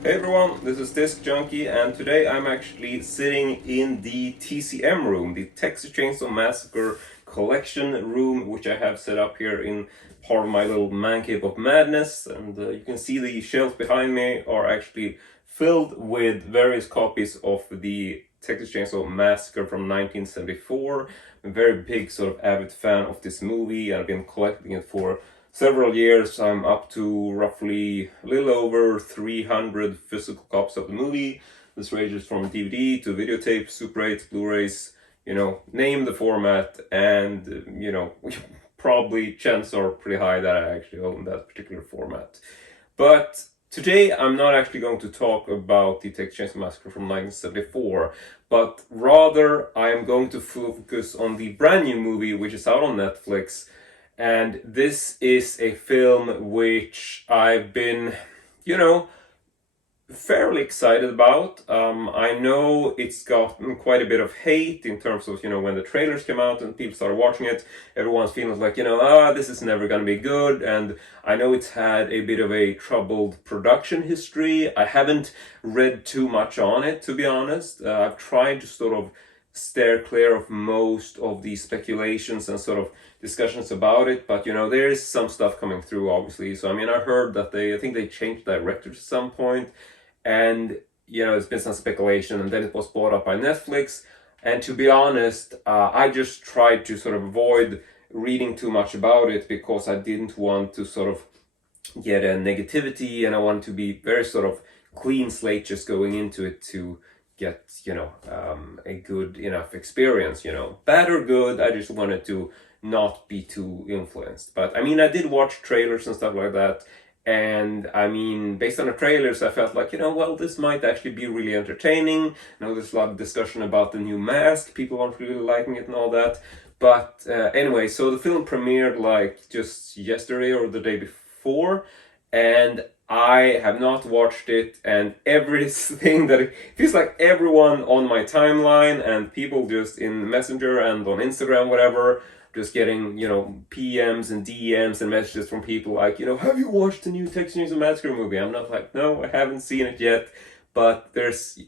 Hey everyone, this is Discjunkie, and today I'm actually sitting in the TCM room, the Texas Chainsaw Massacre collection room, which I have set up here in part of my little man cave of madness. And you can see the shelves behind me are actually filled with various copies of the Texas Chainsaw Massacre from 1974. I'm a very big sort of avid fan of this movie, and I've been collecting it for several years. I'm up to roughly a little over 300 physical copies of the movie. This ranges from DVD to videotape, Super 8, Blu-rays, name the format, and, probably chances are pretty high that I actually own that particular format. But today I'm not actually going to talk about the Texas Chainsaw Massacre from 1974, but rather I am going to focus on the brand new movie which is out on Netflix. And this is a film which I've been, fairly excited about. I know it's gotten quite a bit of hate in terms of, when the trailers came out and people started watching it, everyone's feeling like, this is never going to be good. And I know it's had a bit of a troubled production history. I haven't read too much on it, to be honest. I've tried to sort of steer clear of most of the speculations and sort of discussions about it, but there is some stuff coming through, obviously. So I heard that I think they changed directors at some point, and it's been some speculation, and then it was bought up by Netflix. And to be honest, I just tried to sort of avoid reading too much about it because I didn't want to sort of get a negativity, and I wanted to be very sort of clean slate just going into it to get a good enough experience. Bad or good, I just wanted to not be too influenced. But I did watch trailers and stuff like that, and based on the trailers I felt like, well, this might actually be really entertaining. I know there's a lot of discussion about the new mask, people aren't really liking it and all that. But anyway, so the film premiered like just yesterday or the day before, and I have not watched it, and everything that it feels like everyone on my timeline and people just in Messenger and on Instagram, whatever, just getting, PMs and DMs and messages from people like, have you watched the new Texas Chainsaw Massacre movie? I'm not like, no, I haven't seen it yet. But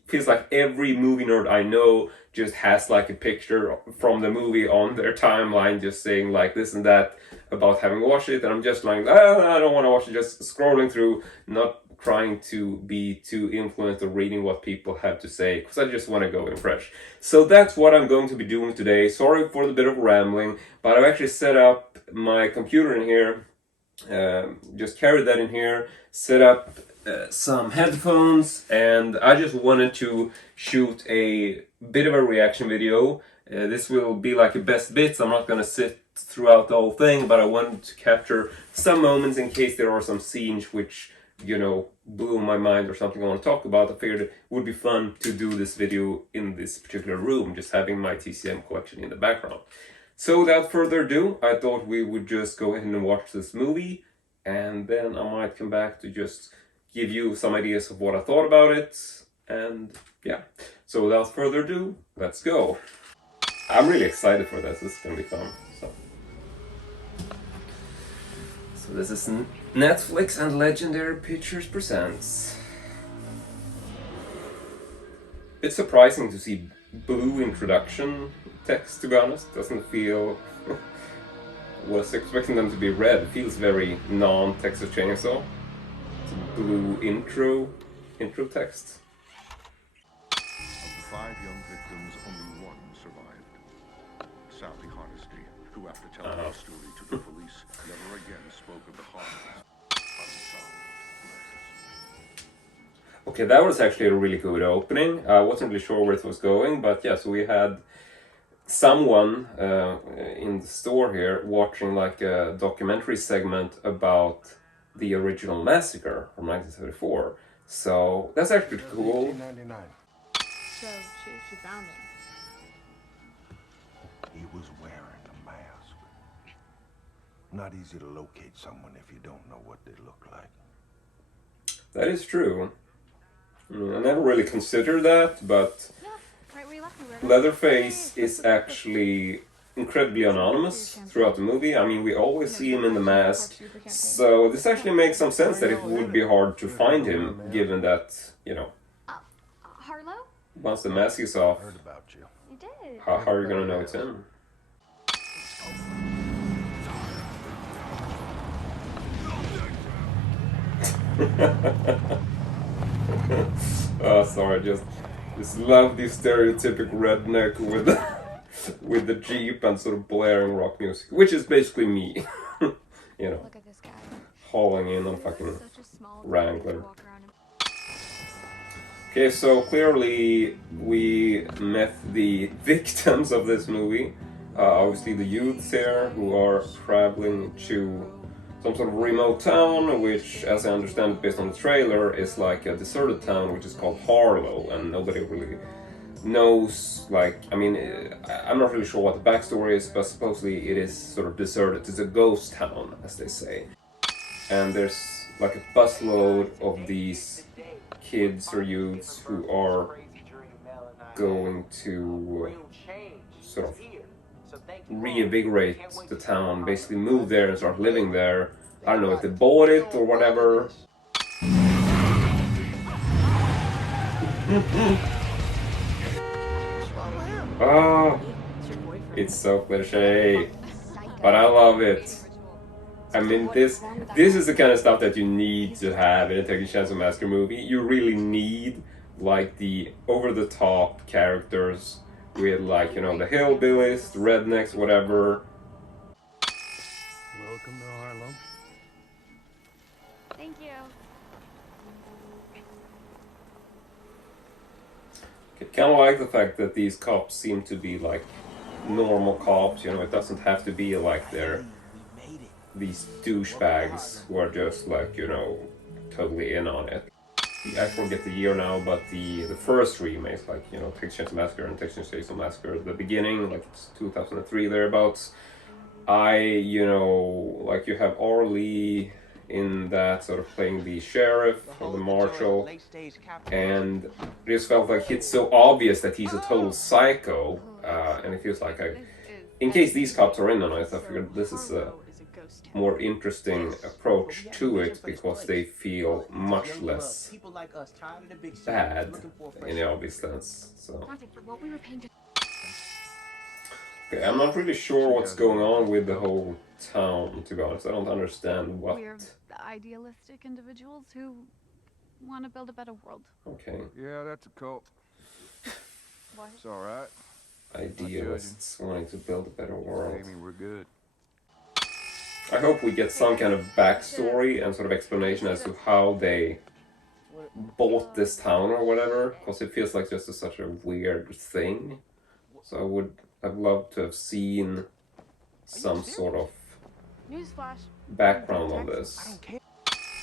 feels like every movie nerd I know just has like a picture from the movie on their timeline, just saying like this and that about having watched it, and I'm just like, I don't want to watch it, just scrolling through, not trying to be too influenced or reading what people have to say, because I just want to go in fresh. So that's what I'm going to be doing today. Sorry for the bit of rambling, but I've actually set up my computer in here, just carried that in here, set up some headphones, and I just wanted to shoot a bit of a reaction video. This will be like a best bits. I'm not gonna sit throughout the whole thing, but I wanted to capture some moments in case there are some scenes which, blew my mind or something I want to talk about. I figured it would be fun to do this video in this particular room, just having my TCM collection in the background. So without further ado, I thought we would just go ahead and watch this movie, and then I might come back to just give you some ideas of what I thought about it, and yeah. So without further ado, let's go. I'm really excited for this. This is gonna be fun. So this is Netflix and Legendary Pictures presents. It's surprising to see blue introduction text, to be honest. Doesn't feel... was expecting them to be red. It feels very non-Texas Chainsaw. It's a blue intro text. Of the 5 young victims, only one survived. Sally Hardesty, who after telling her story to the police, never again spoke of the horrors of unsolved murders. Okay, that was actually a really good opening. I wasn't really sure where it was going, but yeah, so we had someone in the store here watching like a documentary segment about the original massacre from 1974. So that's actually pretty cool. 1899. So she found him. He was wearing a mask. Not easy to locate someone if you don't know what they look like. That is true. I never really considered that, but Yeah, right where you left me. Leatherface is actually incredibly anonymous throughout the movie. I mean, we always see him in the mask, so this actually makes some sense that it would be hard to find him, given that, you know, Harlow? once the mask is off, Heard about you. You did. how are you gonna know it's him? Oh, sorry, just love the stereotypic redneck with the, with the Jeep and sort of blaring rock music, which is basically me. You know, Look at this guy. hauling in on fucking Such a small Wrangler. to walk around in. Okay, so clearly we met the victims of this movie. Obviously the youths here who are traveling to some sort of remote town, which, as I understand it based on the trailer, is like a deserted town which is called Harlow, and nobody really knows, like, I mean, I'm not really sure what the backstory is, but supposedly it is sort of deserted. It's a ghost town, as they say. And there's like a busload of these kids or youths who are going to sort of reinvigorate the town, basically move there and start living there. I don't know if they bought it or whatever. Oh, it's so cliche, but I love it. I mean, this is the kind of stuff that you need to have in a Texas Chainsaw Massacre movie. You really need, like, the over-the-top characters with, like, you know, the hillbillies, the rednecks, whatever. Welcome to Harlem. Thank you. I kind of like the fact that these cops seem to be, like, normal cops. You know, it doesn't have to be like they're these douchebags who are just, like, you know, totally in on it. I forget the year now, but the first remakes, like, you know, Texas Chainsaw Massacre and Texas Chainsaw Massacre, the beginning, like, it's 2003 thereabouts. You know, like, you have Arlie in that, sort of playing the sheriff or the marshal, and it just felt like it's so obvious that he's a total psycho, and it feels like in case these cops are in on it, I figured this is a more interesting approach to it, because they feel much less bad in the obvious sense. So, okay, I'm not really sure what's going on with the whole town, to be honest. I don't understand what. We're the idealistic individuals who want to build a better world. Okay, Yeah, that's a cult. What? It's all right. idealists wanting to build a better world. Amy, we're good. I hope we get some kind of backstory and sort of explanation as to how they bought this town or whatever, because it feels like just such a weird thing. So I'd love to have seen some sort of Newsflash. background on this.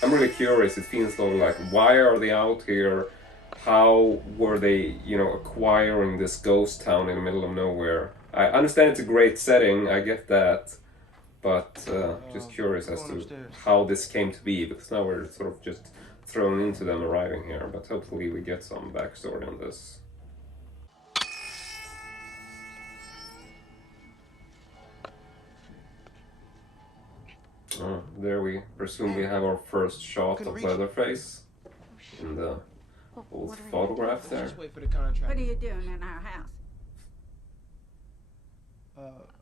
I'm really curious. It feels sort of like, why are they out here? How were they, you know, acquiring this ghost town in the middle of nowhere? I understand it's a great setting, I get that. But just curious as to how this came to be, because now we're sort of just thrown into them arriving here. But hopefully we get some backstory on this. There we presumably have our first shot of Leatherface in the old photograph there. Just wait for the contract. What are you doing in our house?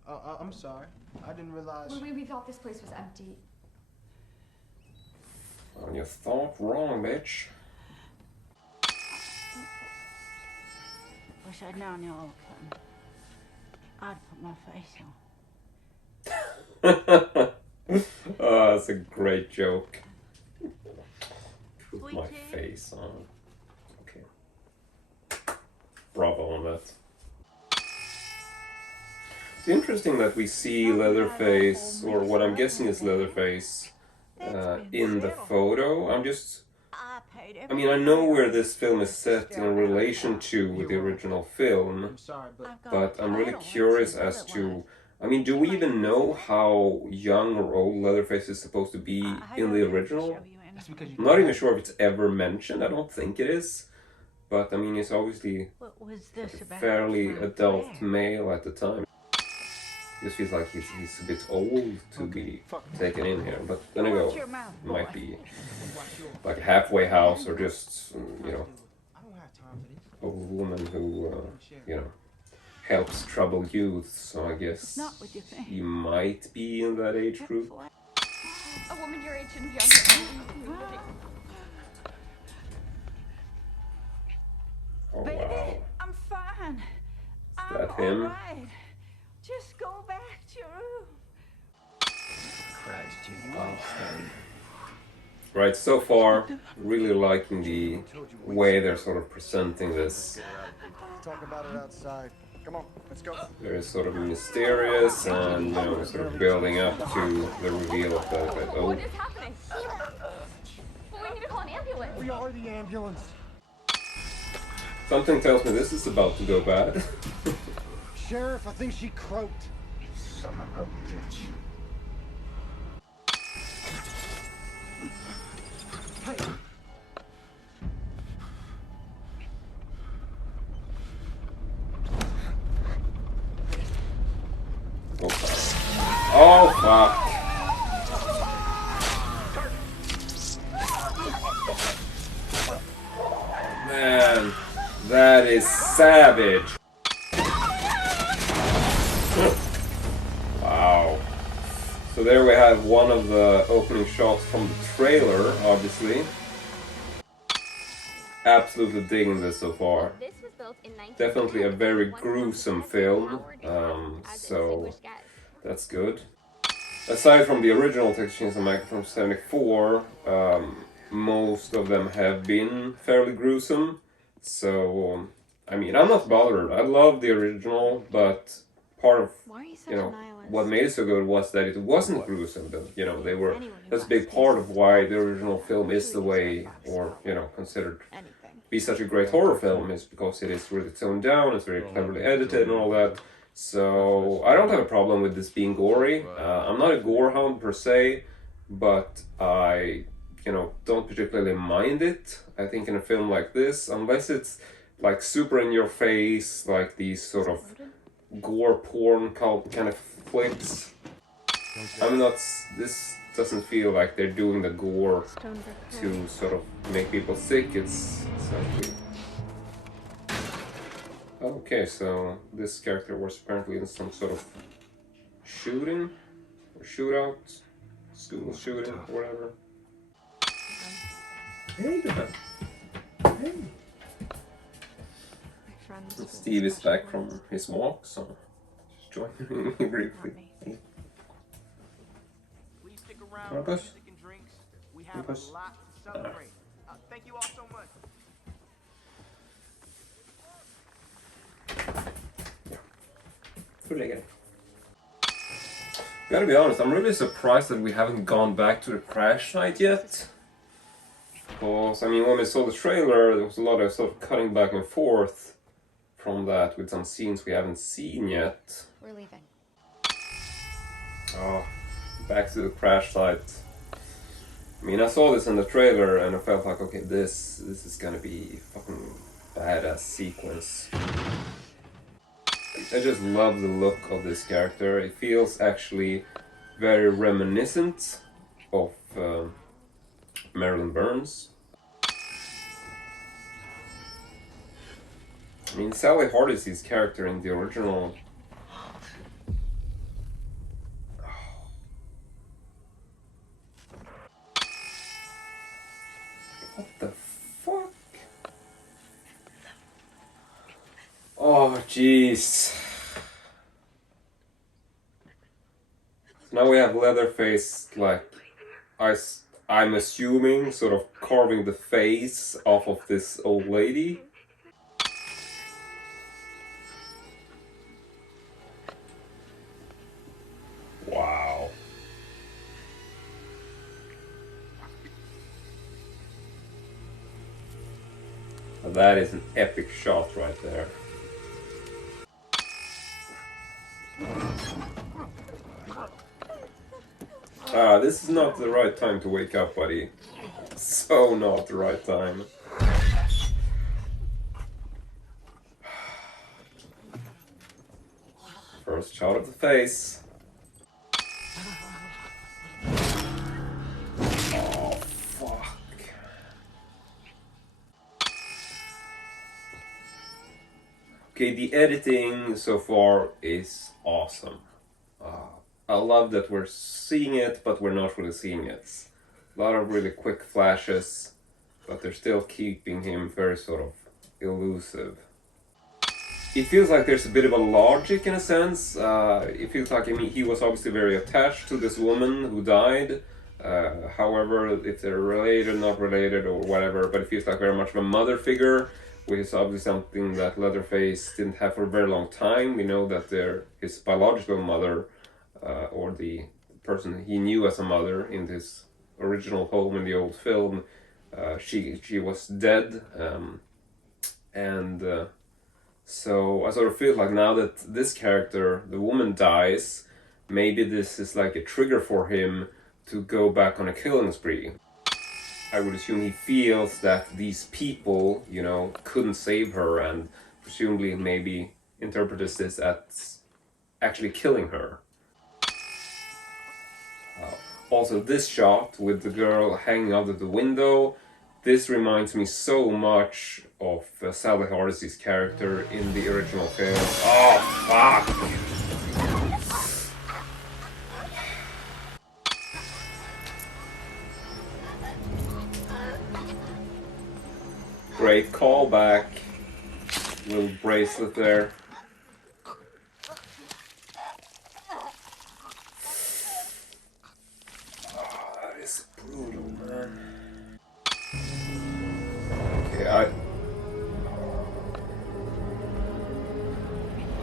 I'm sorry. I didn't realize. We thought this place was empty. And you thought wrong, bitch. Wish I'd known you all come. I'd put my face on. Oh, that's a great joke. Put Sweet my tea? face on. Okay. Bravo on that. It's interesting that we see Leatherface, or what I'm guessing is Leatherface, in the photo. I mean, I know where this film is set in relation to the original film, I'm sorry, but but I'm really curious as to, I mean, do we even know how young or old Leatherface is supposed to be in the original? that's because you. I'm not even sure if it's ever mentioned. I don't think it is. But, I mean, he's obviously What was this a about? fairly my adult affair? male at the time. just feels like he's a bit old to be taken in here. But then I go, Watch your mouth, it might boy. be like a halfway house or just you know, I don't have time for this. a woman who you know, helps troubled youth. So I guess Not what you think. he might be in that age group. A woman your age shouldn't be on her own. Oh Baby, wow. I'm fine. I'm that him? all right. Just go back to your room. Christ, Judy, why you stay? Right, so far, really liking the way they're sort of presenting this. Talk about it outside. Come on, let's go. Very sort of mysterious and, you know, sort of building up to the reveal of that oh, What is happening? Well, we need to call an ambulance. We are the ambulance. something tells me this is about to go bad. Sheriff, I think she croaked. Son of a bitch. Hey. Oh fuck. Oh fuck. Man, that is savage. Wow. So there we have one of the opening shots from the trailer, obviously. Absolutely digging this so far. This was built in 19 Definitely a very gruesome film, as a so distinguished guest. that's good. Aside from the original Texas Chainsaw Massacre from '74, most of them have been fairly gruesome. So, I mean, I'm not bothered. I love the original, but part of, Why are you such you know, a nihilist? what made it so good was that it wasn't gruesome. That, you know, they were, that's a big part of why the original film is the way, or, you know, considered be such a great horror film, is because it is really toned down, it's very cleverly edited and all that. So I don't have a problem with this being gory. I'm not a gore hound per se, but I, you know, don't particularly mind it. I think in a film like this, unless it's like super in your face, like these sort of gore porn kind of flicks, I'm not. This doesn't feel like they're doing the gore to sort of make people sick. It's essentially. Okay, so this character was apparently in some sort of shooting or shootout, school shooting or whatever. Hey there. Hey. Steve is back from his walk, so just join me briefly. Please stick around Wanna for push? music and drinks. We have a push? lot to celebrate. Thank you all so much. Gotta be honest, I'm really surprised that we haven't gone back to the crash site yet. Because, I mean, when we saw the trailer, there was a lot of sort of cutting back and forth from that with some scenes we haven't seen yet. We're leaving. Oh, back to the crash site. I mean, I saw this in the trailer and I felt like, okay, this is gonna be a fucking badass sequence. I just love the look of this character. It feels actually very reminiscent of Marilyn Burns. I mean, Sally Hardy's character in the original. What the fuck? Oh, jeez. Now we have Leatherface, like, I'm assuming, sort of carving the face off of this old lady. Wow. That is an epic shot right there. Ah, this is not the right time to wake up, buddy. So not the right time. First shot of the face. Oh, fuck. Okay, the editing so far is awesome. I love that we're seeing it, but we're not really seeing it. A lot of really quick flashes, but they're still keeping him very sort of elusive. It feels like there's a bit of a logic in a sense. It feels like, I mean, he was obviously very attached to this woman who died. However, if they're related, not related, or whatever, but it feels like very much of a mother figure, which is obviously something that Leatherface didn't have for a very long time. We know that his biological mother, or the person he knew as a mother in his original home in the old film, she was dead, so I sort of feel like now that this character, the woman, dies, maybe this is like a trigger for him to go back on a killing spree. I would assume he feels that these people, you know, couldn't save her, and presumably maybe interprets this as actually killing her. Also, this shot with the girl hanging out of the window, this reminds me so much of Sally Hardy's character in the original film. Oh, fuck! Great callback. Little bracelet there. That is brutal, man. Okay,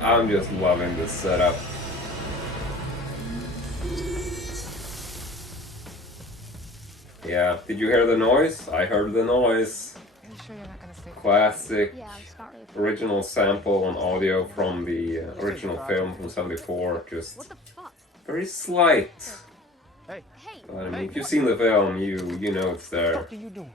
I'm just loving this setup. Yeah, did you hear the noise? I heard the noise. Are you sure you're not gonna stay? Classic Yeah, it's not really. original sample on audio from the original film from '74. Just What the fuck? very slight. Hey, Hey, But I mean, if you've seen the film, you know it's there. What are you doing?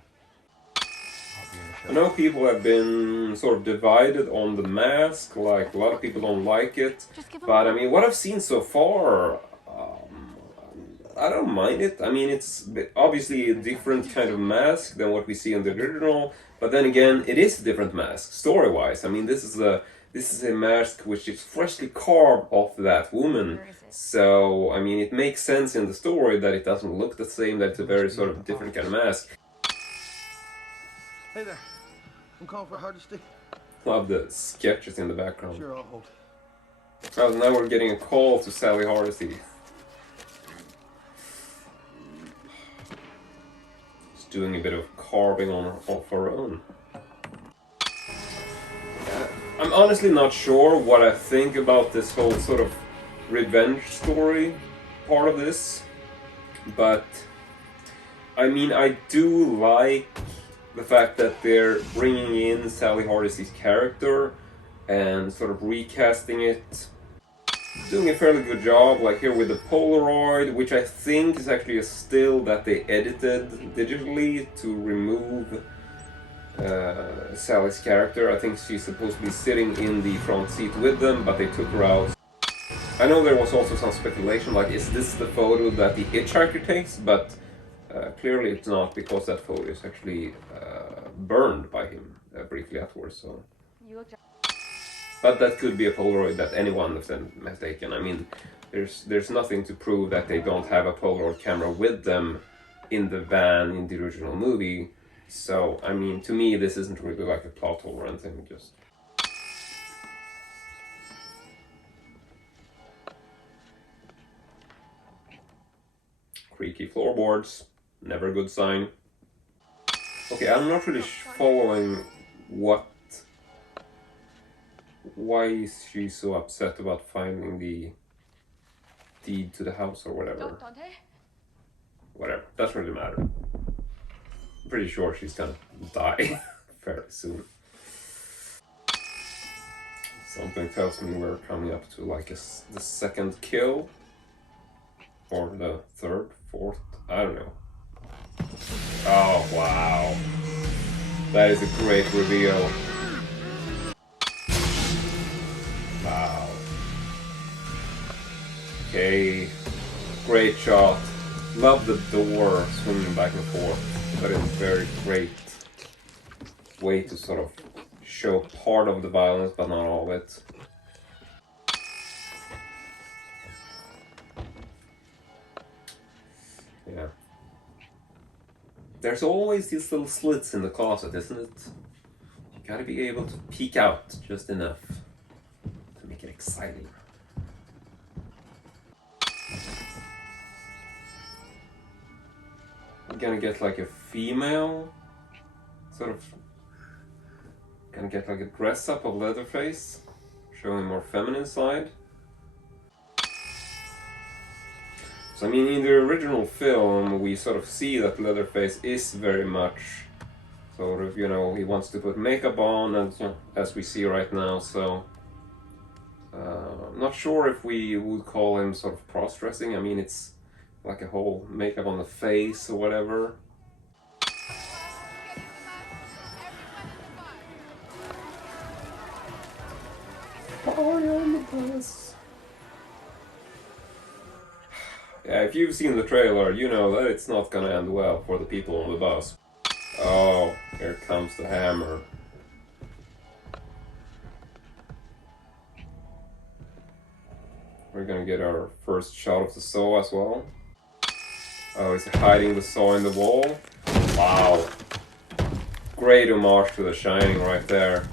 I know people have been sort of divided on the mask, like a lot of people don't like it. Just give him But I mean, what I've seen so far, I don't mind it. I mean, it's obviously a different kind of mask than what we see in the original. But then again, it is a different mask, story-wise. I mean, this is a mask which is freshly carved off that woman. So, I mean, it makes sense in the story that it doesn't look the same, that it's a very sort of different kind of mask. hey there. I'm calling for Hardesty. Love the sketches in the background. Sure, I'll hold. Well, now we're getting a call to Sally Hardesty. Just doing a bit of carving of her own. I'm honestly not sure what I think about this whole sort of revenge story part of this, but I mean, I do like the fact that they're bringing in Sally Hardy's character and sort of recasting it, doing a fairly good job, like here with the Polaroid, which I think is actually a still that they edited digitally to remove Sally's character. I think she's supposed to be sitting in the front seat with them, but they took her out. I know there was also some speculation, like, is this the photo that the hitchhiker takes? But clearly it's not, because that photo is actually burned by him briefly afterwards. So, but that could be a Polaroid that anyone of them has taken. I mean, there's nothing to prove that they don't have a Polaroid camera with them in the van in the original movie. So, I mean, to me, this isn't really like a plot hole or anything, just... Creaky floorboards, never a good sign. Okay, I'm not really following why is she so upset about finding the deed to the house or whatever. Whatever, doesn't really matter. I'm pretty sure she's gonna die fairly soon. Something tells me we're coming up to like the second kill. Or the third, fourth, I don't know. Oh, wow. That is a great reveal. Wow. okay. Great shot. Love the door swinging back and forth. But it's a very great way to sort of show part of the violence, but not all of it. Yeah. There's always these little slits in the closet, isn't it? You gotta be able to peek out just enough to make it exciting. I'm gonna get like a female, sort of, gonna get like a dress up of Leatherface, showing more feminine side. So I mean, in the original film, we sort of see that Leatherface is very much sort of, you know, he wants to put makeup on, and you know, as we see right now. So I'm not sure if we would call him sort of cross-dressing. I mean, it's like a whole makeup on the face or whatever. Party on the bus. Yeah, if you've seen the trailer, you know that it's not gonna end well for the people on the bus. Oh, here comes the hammer. We're gonna get our first shot of the saw as well. Oh, he's hiding the saw in the wall. Wow. Great homage to The Shining right there.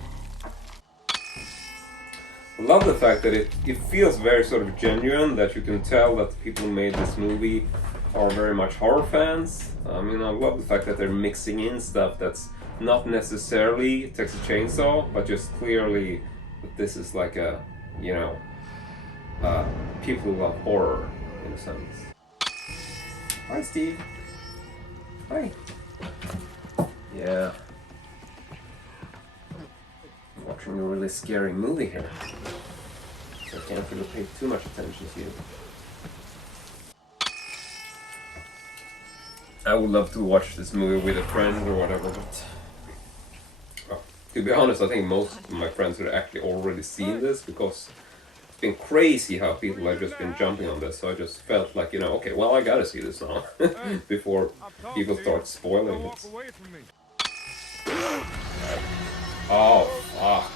I love the fact that it feels very sort of genuine, that you can tell that the people who made this movie are very much horror fans. I mean, I love the fact that they're mixing in stuff that's not necessarily Texas Chainsaw, but just clearly that this is like a, you know, people who love horror, in a sense. Hi, Steve. Hi. Yeah. Watching a really scary movie here, so I can't really pay too much attention to you. I would love to watch this movie with a friend or whatever, but well, to be honest, I think most of my friends have actually already seen this, because it's been crazy how people have just been jumping on this. So I just felt like, you know, okay, well, I gotta see this now before people start spoiling it. Oh, fuck.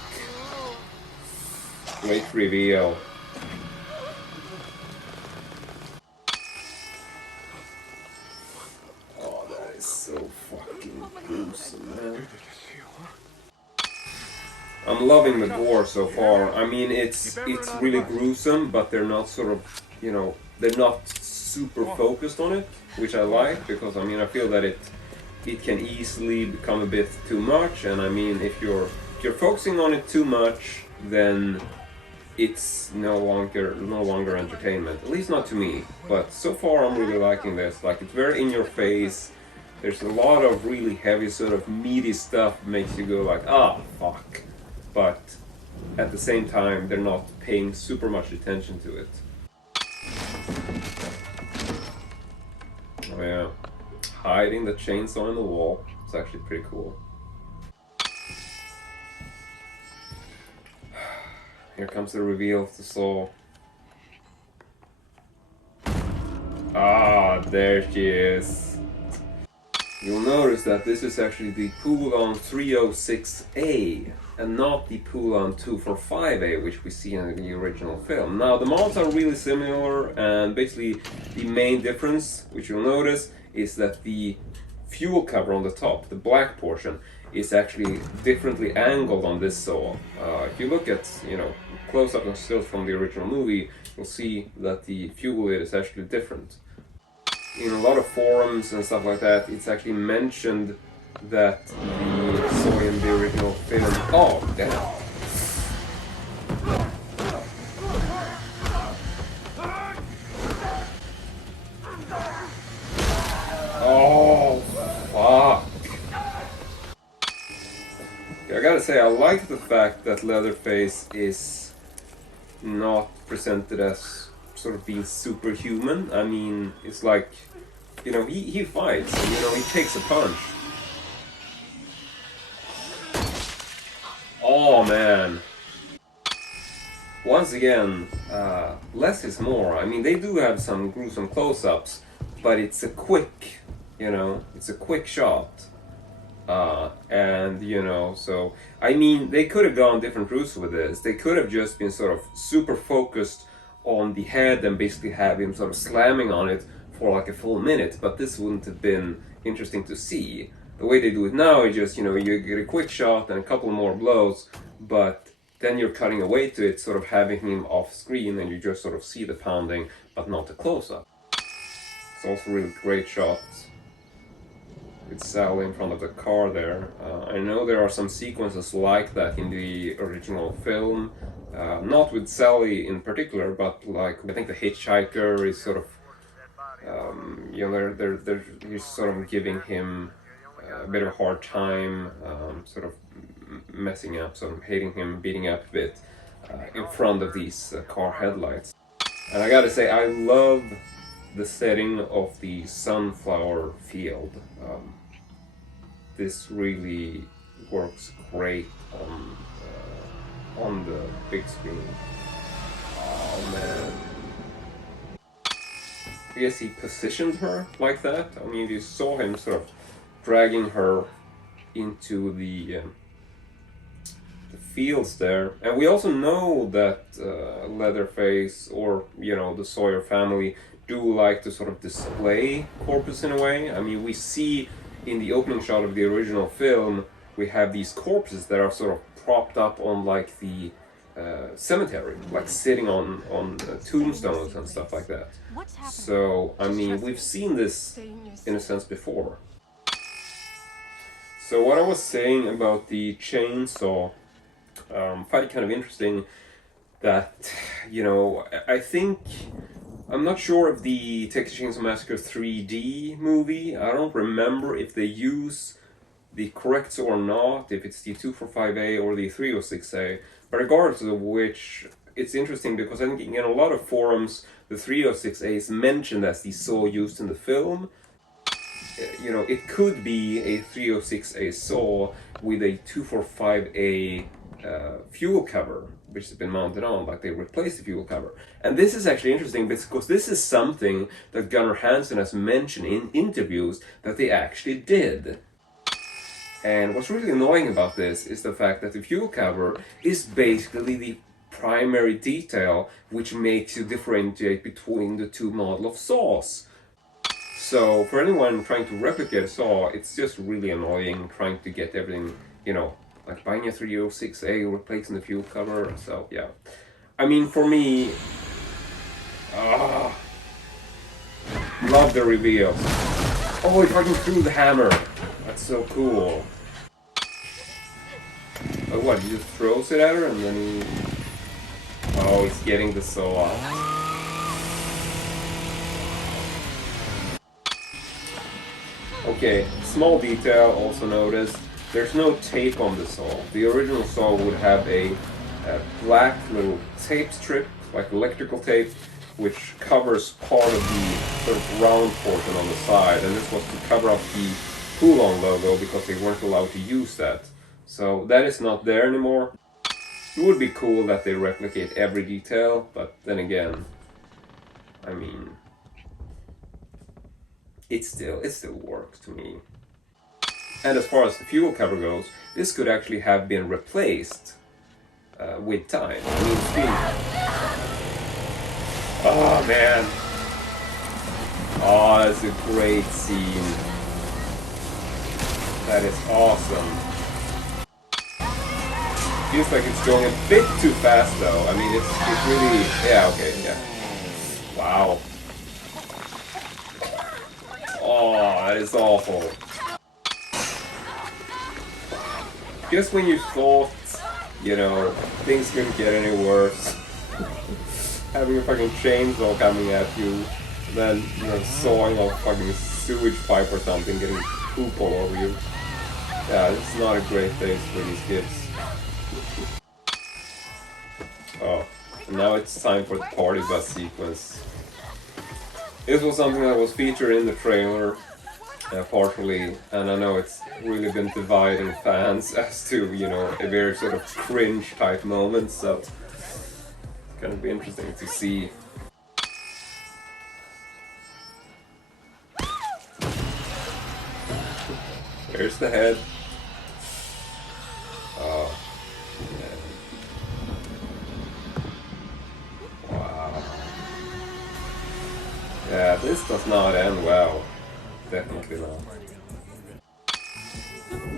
Great reveal. Oh, that is so fucking gruesome, man. I'm loving the gore so far. I mean, it's really gruesome, but they're not sort of, you know, they're not super focused on it, which I like, because I mean, I feel that it can easily become a bit too much, and I mean, if you're focusing on it too much, then it's no longer entertainment. At least not to me. But so far, I'm really liking this. Like, it's very in your face. There's a lot of really heavy, sort of meaty stuff, makes you go like, ah, fuck. But at the same time, they're not paying super much attention to it. Oh yeah. Hiding the chainsaw in the wall. It's actually pretty cool. Here comes the reveal of the saw. Ah, there she is. You'll notice that this is actually the Poulon 306A and not the Poulon 245A, which we see in the original film. Now, the models are really similar, and basically the main difference, which you'll notice, is that the fuel cover on the top, the black portion, is actually differently angled on this saw. If you look at, you know, close-up and stills from the original movie, you'll see that the fuel lid is actually different. In a lot of forums and stuff like that, it's actually mentioned that the saw in the original film... Oh, damn. Oh, fuck. I gotta say, I like the fact that Leatherface is not presented as sort of being superhuman. I mean, it's like, you know, he fights, and, you know, he takes a punch. Oh, man. once again, less is more. I mean, they do have some gruesome close-ups, but it's a quick, it's a quick shot. And, so, I mean, they could have gone different routes with this. They could have just been sort of super focused on the head and basically have him sort of slamming on it for like a full minute, but this wouldn't have been interesting to see. The way they do it now is just, you get a quick shot and a couple more blows, but then you're cutting away to it, sort of having him off screen, and you just sort of see the pounding, but not the close-up. It's also really great shots. With Sally in front of the car there. I know there are some sequences like that in the original film. Not with Sally in particular, but like, I think the hitchhiker is sort of, he's sort of giving him a bit of a hard time, sort of messing up, sort of hating him, beating up a bit in front of these car headlights. And I gotta say, I love the setting of the sunflower field. This really works great on the big screen. Oh man. I guess he positioned her like that. I mean, you saw him sort of dragging her into the fields there. And we also know that Leatherface, or the Sawyer family, do like to sort of display corpses in a way. I mean, we see in the opening shot of the original film, we have these corpses that are sort of propped up on like the cemetery, like sitting on tombstones and stuff like that. So, I mean, we've seen this in a sense before. So what I was saying about the chainsaw, I find it kind of interesting that, I think, I'm not sure if the Texas Chainsaw Massacre 3D movie, I don't remember if they use the correct saw or not, if it's the 245A or the 306A, but regardless of which, it's interesting because I think in a lot of forums, the 306A is mentioned as the saw used in the film. It could be a 306A saw with a 245A fuel cover, which has been mounted on, like they replaced the fuel cover. And this is actually interesting because this is something that Gunnar Hansen has mentioned in interviews that they actually did. And what's really annoying about this is the fact that the fuel cover is basically the primary detail which makes you differentiate between the two model of saws. So for anyone trying to replicate a saw, it's just really annoying trying to get everything, like buying a 306A, replacing the fuel cover. So yeah, I mean, for me, love the reveal. Oh, he fucking threw the hammer. That's so cool. Oh, what? He just throws it at her and then he... Oh, he's getting the saw out. Okay, small detail also notice. There's no tape on the saw. The original saw would have a black little tape strip, like electrical tape, which covers part of the sort of round portion on the side, and this was to cover up the Poulon logo because they weren't allowed to use that. So that is not there anymore. It would be cool that they replicate every detail, but then again, I mean, it still works to me. And as far as the fuel cover goes, this could actually have been replaced with time. I mean, oh man. Oh, that's a great scene. That is awesome. Feels like it's going a bit too fast though. I mean, it's really, yeah, okay, yeah. Wow. Oh, that is awful. Just when you thought, things couldn't get any worse. Having a fucking chainsaw coming at you, then, sawing off fucking sewage pipe or something, getting poop all over you. Yeah, it's not a great face for these kids. Oh, and now it's time for the party bus sequence. This was something that was featured in the trailer, partially, and I know it's really been dividing fans as to, a very sort of cringe type moment, so gonna be interesting to see. There's the head. Oh. Man. Wow. Yeah, this does not end well. Definitely not.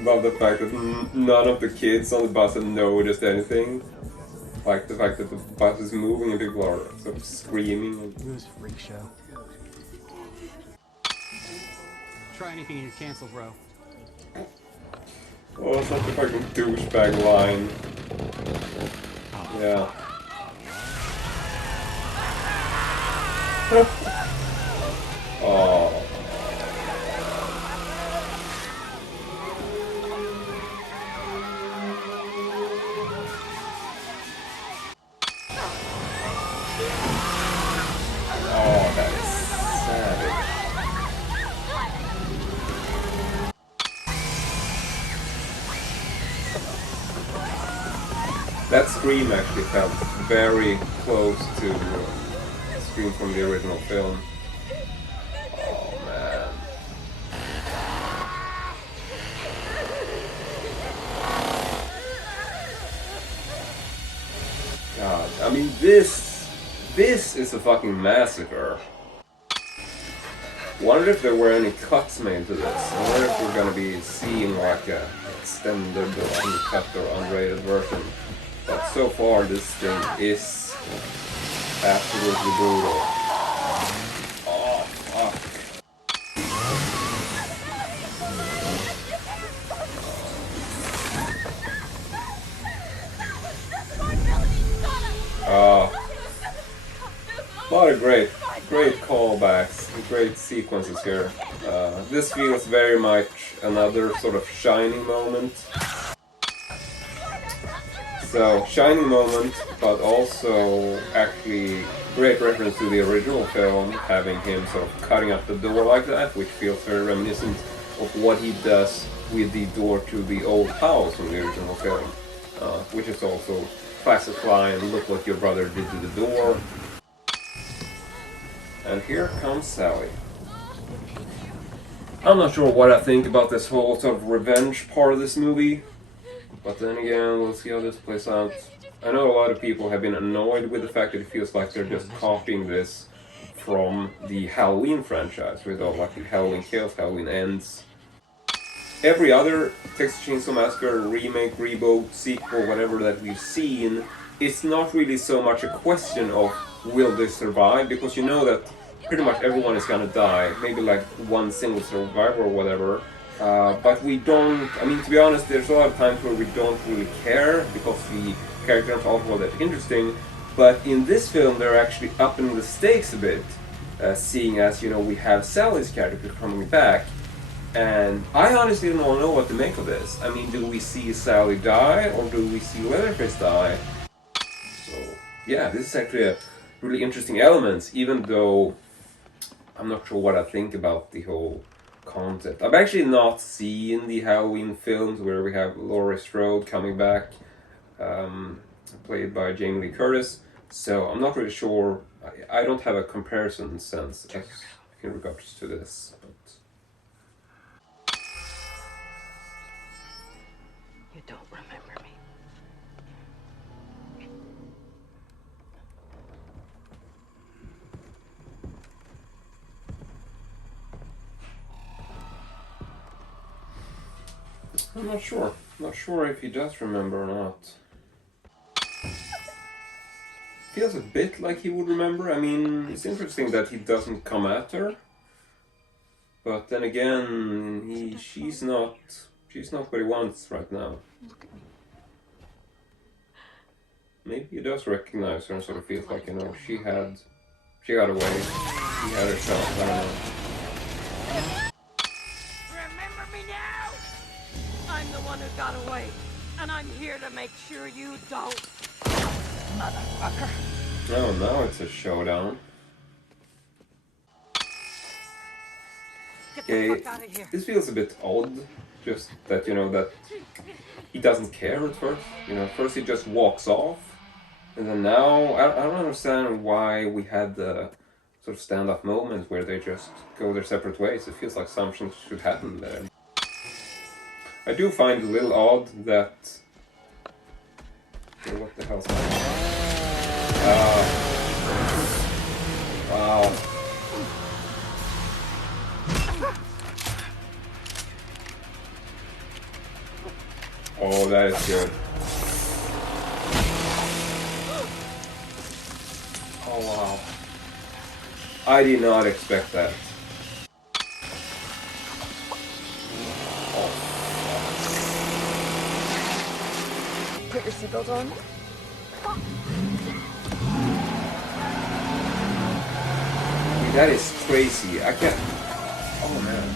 Love the fact that none of the kids on the bus have noticed anything. Like the fact that the bus is moving and people are sort of screaming. It was a freak show. Try anything and you're canceled, bro. Oh, such a fucking douchebag line. Yeah. Oh. Oh, that is savage. That scream actually felt very close to the scream from the original film. Oh man. God, I mean this is a fucking massacre. Wonder if there were any cuts made to this. I wonder if we're gonna be seeing like a extended or uncut or unrated version. But so far this thing is absolutely brutal. Oh fuck. A lot of great callbacks, great sequences here. This feels very much another sort of Shining moment. So, Shining moment, but also actually great reference to the original film, having him sort of cutting up the door like that, which feels very reminiscent of what he does with the door to the old house in the original film, which is also classic line, look what your brother did to the door. And here comes Sally. I'm not sure what I think about this whole sort of revenge part of this movie. But then again, we'll see how this plays out. I know a lot of people have been annoyed with the fact that it feels like they're just copying this from the Halloween franchise, with all like the Halloween Kills, Halloween Ends. Every other Texas Chainsaw Massacre remake, reboot, sequel, whatever that we've seen, it's not really so much a question of will they survive, because you know that pretty much everyone is gonna die, maybe like one single survivor or whatever. But we don't, I mean, to be honest, there's a lot of times where we don't really care because the characters aren't all that interesting. But in this film, they're actually upping the stakes a bit, seeing as, you know, we have Sally's character coming back. And I honestly don't know what to make of this. I mean, do we see Sally die or do we see Leatherface die? So, yeah, this is actually a really interesting element, even though I'm not sure what I think about the whole concept. I've actually not seen the Halloween films where we have Laurie Strode coming back, played by Jamie Lee Curtis, so I'm not really sure. I don't have a comparison sense in regards to this. But You don't remember me. I'm not sure. Not sure if he does remember or not. Feels a bit like he would remember. I mean, it's interesting that he doesn't come at her. But then again, she's not what he wants right now. Maybe he does recognize her and sort of feels like, you know, she got away. She had herself, I don't know. Remember me now? I'm the one who got away, and I'm here to make sure you don't. Motherfucker. Oh, now it's a showdown. Get the Okay, fuck out of here. this feels a bit odd. Just that, you know, that he doesn't care at first. You know, first he just walks off, And then now, I don't understand why we had the sort of stand-up moments where they just go their separate ways. It feels like something should happen there. I do find it a little odd that... What the hell's happening? Wow. Oh, that is good. Oh, wow. I did not expect that. Put your seatbelt on. That is crazy. I can't... Oh, man.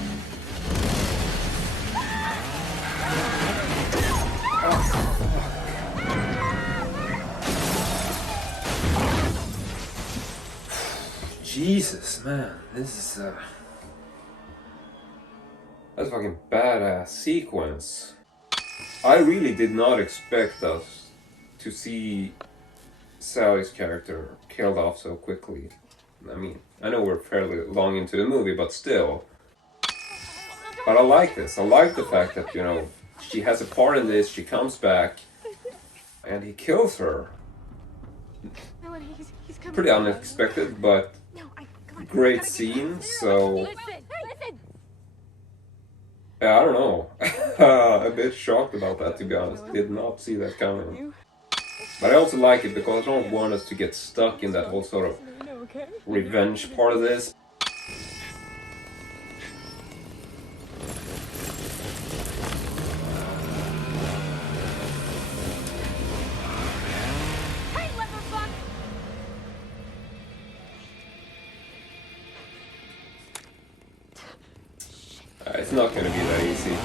Jesus, man, this is that's a fucking badass sequence. I really did not expect us to see Sally's character killed off so quickly. I mean, I know we're fairly long into the movie, but still. But I like this. I like the fact that, you know, she has a part in this, she comes back, and he kills her. No, he's coming. Pretty unexpected, but No, come on. great scene, so... Listen. Yeah, I don't know. A bit shocked about that, to be honest. Did not see that coming. But I also like it because I don't want us to get stuck in that whole sort of revenge part of this. Hey, leatherfuck! It's not gonna be that easy.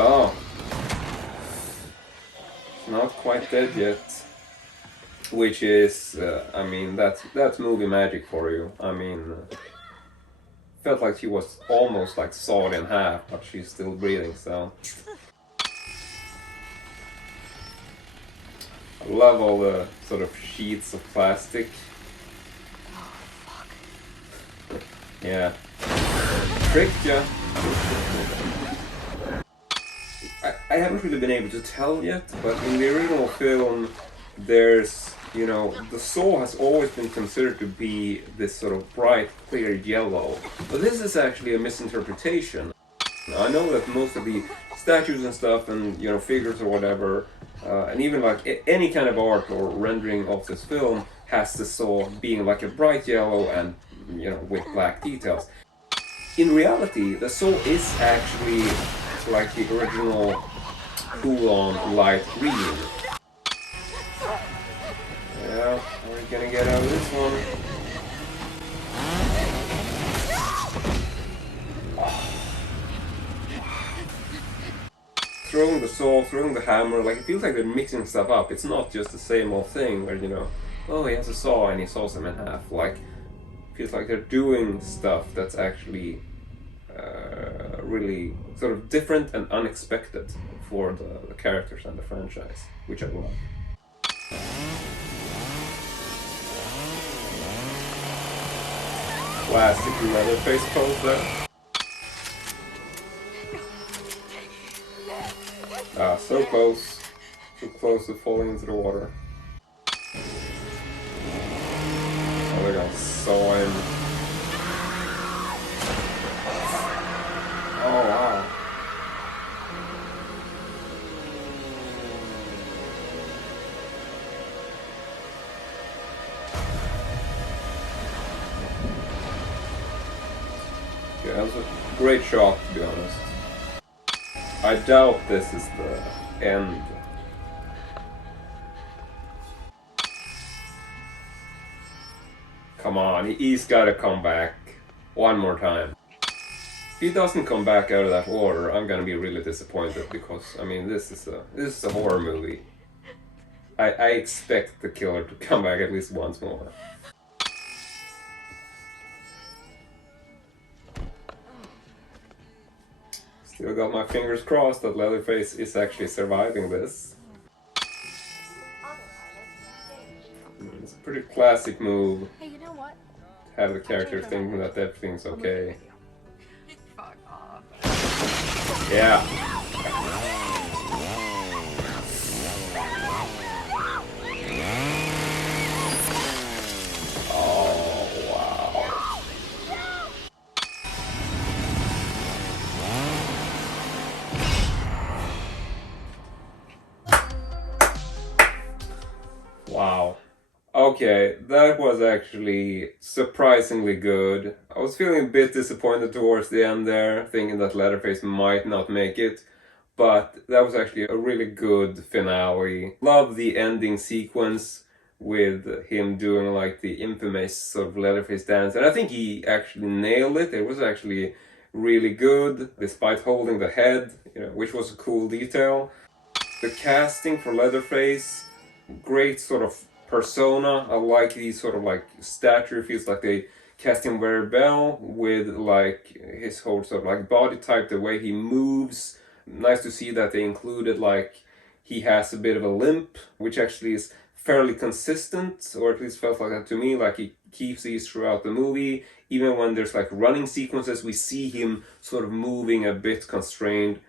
Oh. It's not quite dead yet. Which is, I mean, that's movie magic for you. I mean, felt like she was almost like sawed in half, but she's still breathing, so... I love all the sort of sheets of plastic. Oh, fuck. Yeah. Tricked ya. I haven't really been able to tell yet, but in the original film, there's, you know, the saw has always been considered to be this sort of bright, clear yellow. But this is actually a misinterpretation. I know that most of the statues and stuff and, you know, figures or whatever, and even like any kind of art or rendering of this film has the saw being like a bright yellow and, you know, with black details. In reality, the saw is actually like the original cool-on light green. Yeah, we're gonna get out of this one. Throwing the saw, throwing the hammer, like it feels like they're mixing stuff up. It's not just the same old thing where, you know, oh, he has a saw and he saws him in half. Like, it feels like they're doing stuff that's actually really sort of different and unexpected for the characters and the franchise, which I love. Classic Leatherface pose there. Ah, so close. So close to falling into the water. Oh, they're gonna saw him. Oh, wow. Yeah, that was a great shot, to be honest. I doubt this is the end. Come on, he's gotta come back one more time. If he doesn't come back out of that water, I'm gonna be really disappointed because, I mean, this is a horror movie. I expect the killer to come back at least once more. Still got my fingers crossed that Leatherface is actually surviving this. It's a pretty classic move. Hey, you know what? To have the character thinking that everything's okay. Fuck off. Yeah. Oh, wow. Wow. Okay, that was actually surprisingly good. I was feeling a bit disappointed towards the end there, thinking that Leatherface might not make it, but that was actually a really good finale. Love the ending sequence with him doing like the infamous sort of Leatherface dance, and I think he actually nailed it. It was actually really good, despite holding the head, which was a cool detail. The casting for Leatherface, great sort of persona. I like these sort of like stature. Feels like they cast him very well with like his whole sort of like body type, the way he moves. Nice to see that they included like he has a bit of a limp, which actually is fairly consistent, or at least felt like that to me. Like he keeps these throughout the movie. Even when there's like running sequences, we see him sort of moving a bit constrained.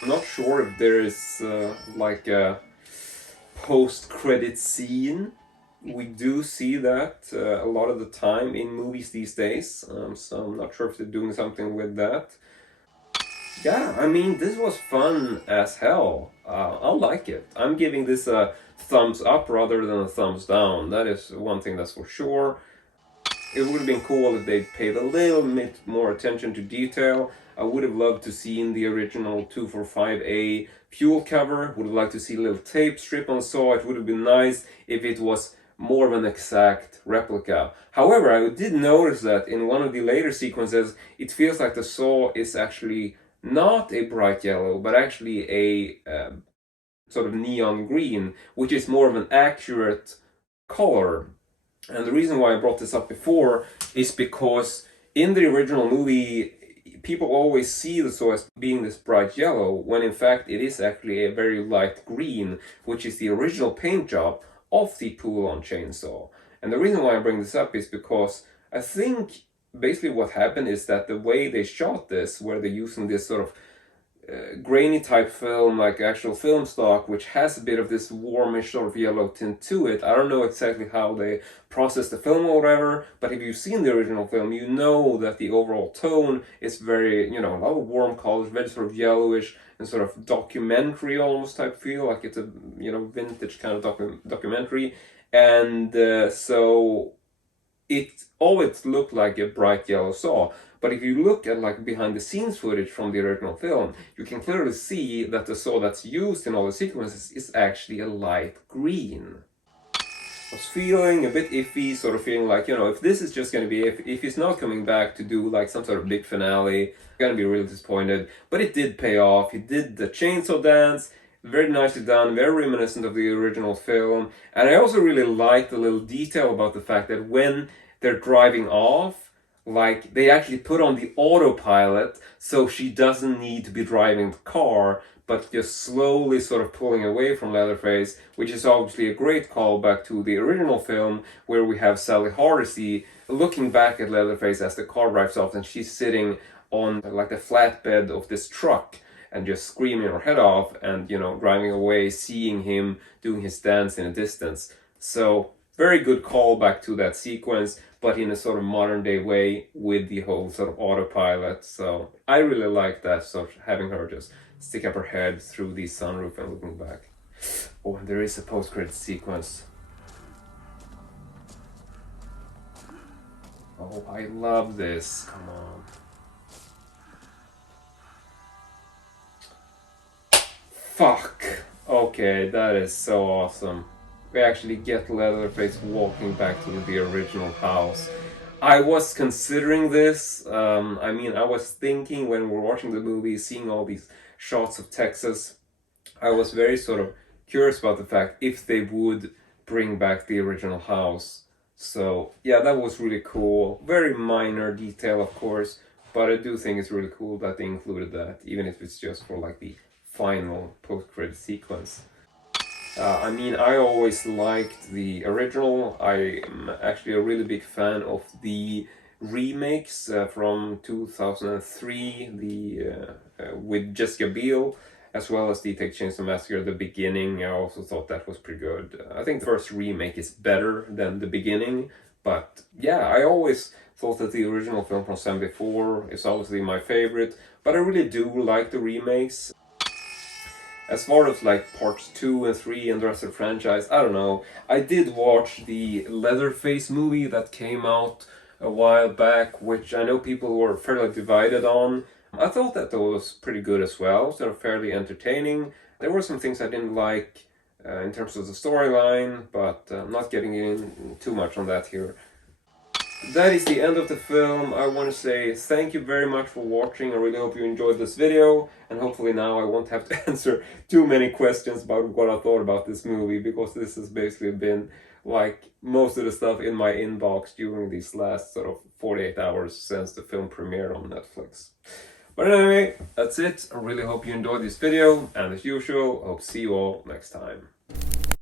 I'm not sure if there is like a post-credit scene. We do see that a lot of the time in movies these days, so I'm not sure if they're doing something with that. Yeah, I mean, this was fun as hell. I like it. I'm giving this a thumbs up rather than a thumbs down. That is one thing that's for sure. It would have been cool if they paid a little bit more attention to detail. I would have loved to see in the original 245A fuel cover. Would have liked to see a little tape strip on Saw. It would have been nice if it was more of an exact replica. However, I did notice that in one of the later sequences, it feels like the Saw is actually not a bright yellow, but actually a sort of neon green, which is more of an accurate color. And the reason why I brought this up before is because in the original movie, people always see the Saw as being this bright yellow, when in fact it is actually a very light green, which is the original paint job of the pull-on chainsaw. And the reason why I bring this up is because I think basically what happened is that the way they shot this, where they're using this sort of grainy type film, like actual film stock, which has a bit of this warmish sort of yellow tint to it. I don't know exactly how they process the film or whatever, but if you've seen the original film, you know that the overall tone is very, a lot of warm colors, very sort of yellowish and sort of documentary almost type feel, like it's a, vintage kind of documentary. And so it always looked like a bright yellow Saw. But if you look at like behind the scenes footage from the original film, you can clearly see that the Saw that's used in all the sequences is actually a light green. I was feeling a bit iffy, sort of feeling like, if this is just going to be, if he's not coming back to do like some sort of big finale, I'm going to be really disappointed. But it did pay off. He did the chainsaw dance, very nicely done, very reminiscent of the original film. And I also really liked the little detail about the fact that when they're driving off, like they actually put on the autopilot so she doesn't need to be driving the car, but just slowly sort of pulling away from Leatherface, which is obviously a great callback to the original film, where we have Sally Hardesty looking back at Leatherface as the car drives off, and she's sitting on like the flatbed of this truck and just screaming her head off and, driving away, seeing him doing his dance in a distance. So very good callback to that sequence, but in a sort of modern day way with the whole sort of autopilot. So I really like that, sort of having her just stick up her head through the sunroof and looking back. Oh, and there is a post-credit sequence. Oh, I love this. Come on. Fuck. Okay, that is so awesome. We actually get Leatherface walking back to the original house. I was considering this. I was thinking when we were watching the movie, seeing all these shots of Texas, I was very sort of curious about the fact if they would bring back the original house. So yeah, that was really cool. Very minor detail, of course, But I do think it's really cool that they included that, even if it's just for like the final post-credit sequence. I mean, I always liked the original. I'm actually a really big fan of the remakes from 2003, with Jessica Biel, as well as the Texas Chainsaw Massacre, the beginning. I also thought that was pretty good. I think the first remake is better than the beginning, but yeah, I always thought that the original film from 1974 is obviously my favorite, but I really do like the remakes. As far as like parts 2 and 3 and the rest of the franchise, I don't know. I did watch the Leatherface movie that came out a while back, which I know people were fairly divided on. I thought that was pretty good as well, sort of fairly entertaining. There were some things I didn't like in terms of the storyline, but I'm not getting in too much on that here. That is the end of the film. I want to say thank you very much for watching. I really hope you enjoyed this video, and hopefully now I won't have to answer too many questions about what I thought about this movie, because this has basically been like most of the stuff in my inbox during these last sort of 48 hours since the film premiered on Netflix. But anyway, that's it. I really hope you enjoyed this video, and as usual, I hope to see you all next time.